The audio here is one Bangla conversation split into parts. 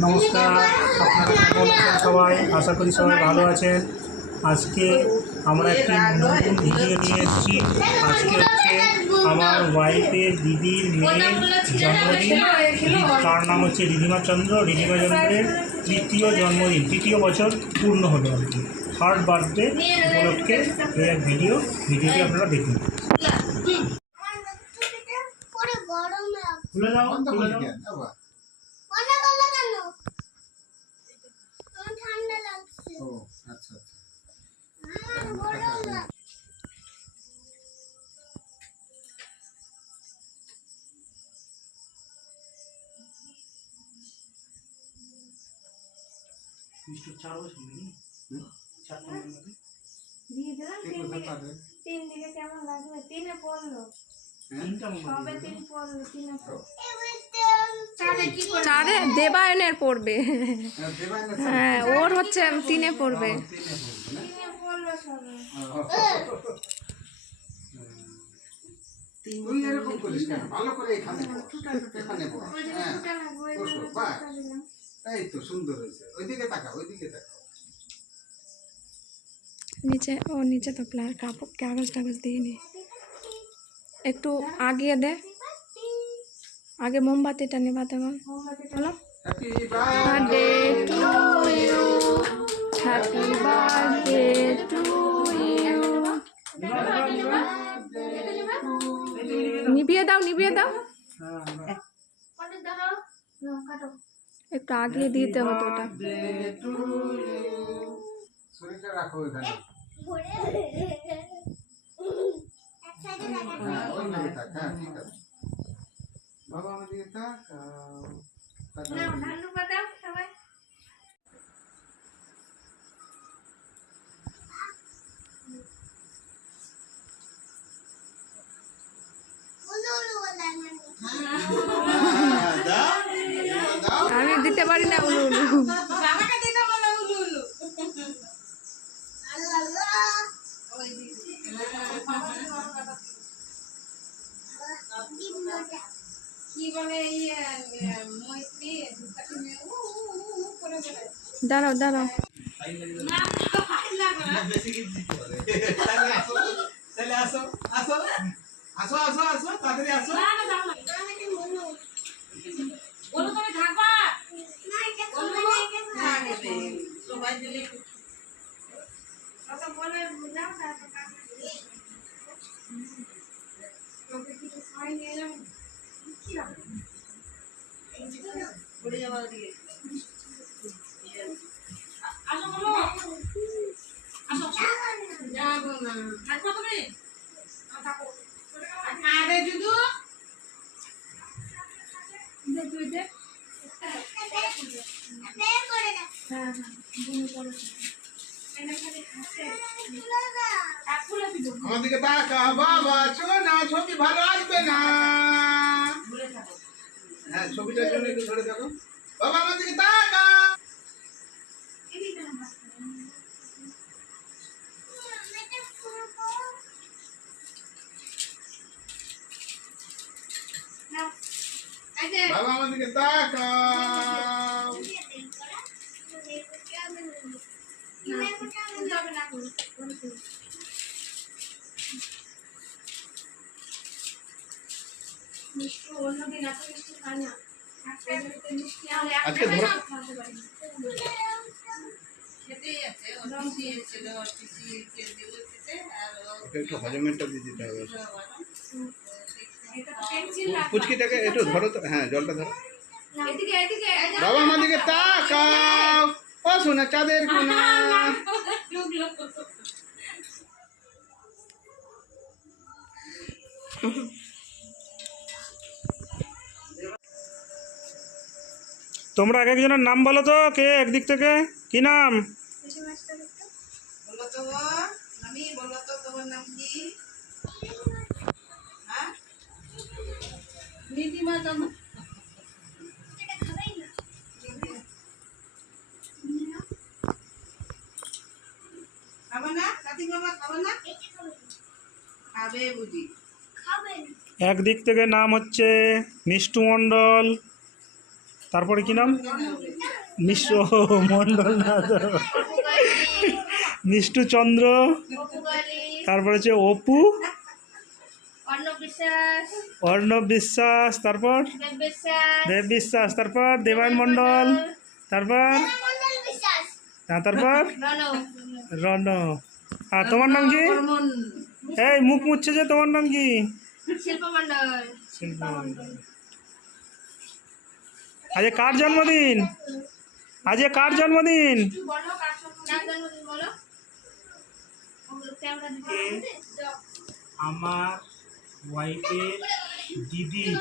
নমস্কার, আপনারা কেমন আছেন সবাই? আশা করি সবাই ভালো আছেন। আজকে আমরা একটি নতুন ভিডিও নিয়ে এসেছি। আজকে হচ্ছে আমার ওয়াইফের দিদির মেয়ের জন্মদিন। তার নাম হচ্ছে রিধিমা চন্দ্র। রিধিমা চন্দ্রের তৃতীয় বছর পূর্ণ হলো আর কি, থার্ড বার্থডে উপলক্ষে এই এক ভিডিওটি আপনারা দেখুন। খুলে দাও, খুলে দাও। ও আচ্ছা আচ্ছা। মিষ্টি 4 বছর নাকি? 4 নম্বর দিয়ে দিলাম। তিন দিকে কেমন লাগবে? তিনে পড়লো। সবে তিন পড়লো, তিনে চারে দেবায়নের পড়বে। হ্যাঁ, ওর হচ্ছে তিনে পড়বে। তিনে পড়লো সবে। তুই এরকম করিস কেন? ভালো করে এখানে বস। হ্যাঁ, বসো, বাহ। এই তো সুন্দর হয়েছে। ওইদিকে তাকাও, ওইদিকে তাকাও। নিচে তো কাগজ টাগজ দিয়ে নি, একটু আগিয়ে দে, আগে মোমবাতিটা নেবাতে বলো। Happy birthday to you, happy birthday to you. নিভিয়ে দাও, একটু আগিয়ে দিতে হতো ওটা। শরীরটা রাখো এখানে। হ্যাঁ, ঠিক আছে। বাবা আমাদের তাকাও। আমি দিতে পারি না উলু উলু। দাঁড়াও আসো তাড়াতাড়ি আসো। আমাদেরকে তাকা বাবা, না ছবি ভালো আসবে না। হ্যাঁ, ছবিটার জন্য একটু ধরে থাকো বাবা, আমাদেরকে তাকা। বাবা আমাদেরকে তাকাও। আজকে ধরো একটু হজমেরটা দিয়ে দিতে হবে। পুচকিটাকে একটু ধরো তো। হ্যাঁ, জলটা ধরো। বাবা আমাদেরকে তাকাও। ও শোনা চাঁদের কোনা। তোমরা এক একজনের নাম বলো তো, কে একদিক থেকে কি নাম? বলো তো, আমি বলো তো, তোমার নাম কি? হ্যাঁ, রিধিমা চন্দ্র। খাবে না? কাতি বাবা খাবে না? খাবে বুঝি। একদিক থেকে নাম হচ্ছে মিষ্টু মণ্ডল, তারপরে কি নাম? মিষ্টু মণ্ডল না তো, মিষ্টু চন্দ্র। তারপরে হচ্ছে অপু, অর্ণব বিশ্বাস, তারপর দেব বিশ্বাস, তারপর দেবায়ন মণ্ডল, তারপর তারপর রণ। আর তোমার নাম কি? এই মুখ মুছছে যে, তোমার নাম কি? শিল্পা মণ্ডল। আজকে কার জন্মদিন? আজকে কার জন্মদিন? আমার ওয়াইফের দিদির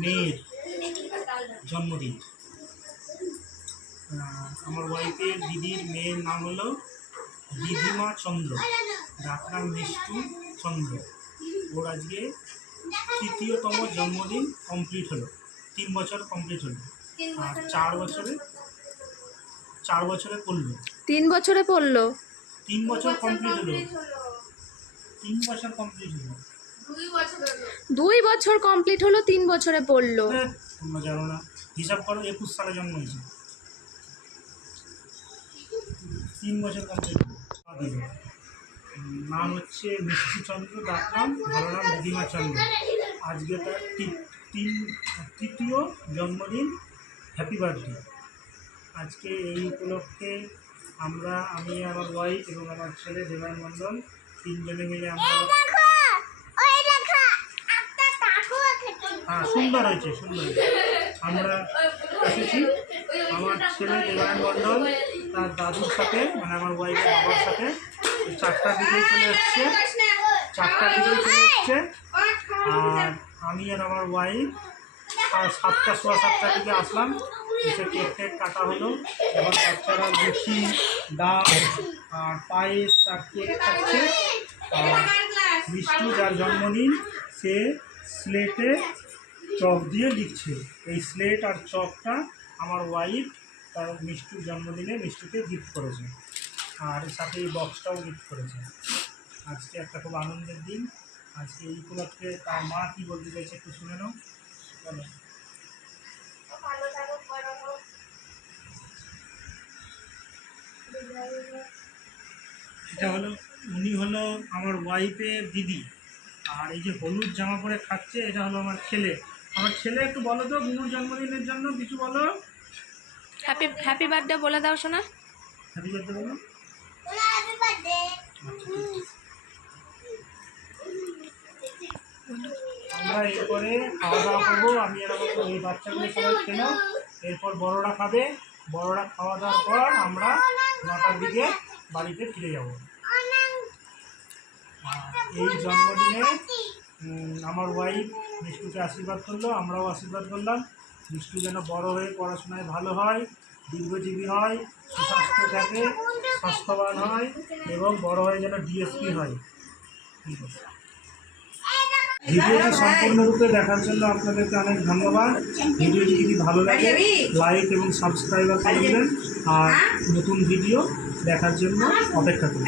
মেয়ের জন্মদিন। আমার ওয়াইফের দিদির মেয়ের নাম হলো দিদিমা চন্দ্র, ডাকনাম মিষ্টু চন্দ্র। ওর আজকে 3য়তম জন্মদিন কমপ্লিট হলো, 3 বছর কমপ্লিট হলো। আর 4 বছরে পড়লো। 3 বছরে পড়লো? 3 বছর কমপ্লিট হলো, 3 বছর কমপ্লিট হলো। 2 বছর কমপ্লিট হলো, 3 বছরে পড়লো। তোমরা জানো না, হিসাব করো, 21 সালে জন্ম হয়েছে, 3 বছর কমপ্লিট হলো। নাম হচ্ছে মিষ্টি চন্দ্র, ডাকনাম ভালো নাম দিদিমা চন্দ্র। আজকে তার 3য় জন্মদিন। Happy birthday. আজকে এই উপলক্ষে আমি আমার ওয়াইফ এবং আমার ছেলে দেবায়ন মণ্ডল 3 জনে মিলে আমরা, হ্যাঁ সুন্দর হয়েছে, সুন্দর হয়েছে। আমরা এসেছি, আমার ছেলে দেবায়ন মণ্ডল তার দাদুর সাথে, মানে আমার ওয়াইফের বাবার সাথে 4টার দিকেই চলে এসছে, 4টার দিকেই চলে এসছে। আর আমি আর আমার ওয়াইফ 7টা, সোয়া 7টার দিকে আসলাম, এসে কেক কাটা হলো। এবং বাচ্চারা লুচি, ডাল আর পায়েস আর কেক খাচ্ছে। আর মিষ্টু যার জন্মদিন, সে স্লেটে চক দিয়ে লিখছে। এই স্লেট আর চকটা আমার ওয়াইফ তার মিষ্টুর জন্মদিনে মিষ্টুকে গিফট করেছে, আর এর সাথে এই বক্সটাও গিফট করেছে। আজকে একটা খুব আনন্দের দিন। আজকে এই উপলক্ষে তার মা কী বলতে চাইছে একটু শুনে নাও, বলো। এটা হলো, উনি হলো আমার ওয়াইফের দিদি। আর এই যে হলুদ জামা পরে খাচ্ছে, এটা হলো আমার ছেলে। আমার ছেলে, একটু বলো তো বুনুর জন্মদিনের জন্য কিছু বলো। হ্যাপি বার্থডে বলে দাও শোনা। হ্যাপি বার্থডে বলো। আমরা এরপরে খাওয়া দাওয়া করবো, আমি আর আমার এই বাচ্চাগুলো সবাই খেলো, এরপর বড়রা খাবে। বড়রা খাওয়া দাওয়ার পর আমরা 9টার দিকে বাড়িতে ফিরে যাব। এই জন্মদিনে আমার ওয়াইফ মিষ্টুকে আশীর্বাদ করলো, আমরাও আশীর্বাদ করলাম। মিষ্টু যেন বড় হয়ে পড়াশোনায় ভালো হয়, দীর্ঘজীবী হয়, সুস্বাস্থ্য থাকে, স্বাস্থ্যবান হয় এবং বড় হয়ে যেন ডিএসপি হয়। ঠিক আছে, ভিডিওটি সম্পূর্ণরূপে দেখার জন্য আপনাদেরকে অনেক ধন্যবাদ। ভিডিওটি যদি ভালো লাগে লাইক এবং সাবস্ক্রাইবার করে দেবেন, আর নতুন ভিডিও দেখার জন্য অপেক্ষা করুন।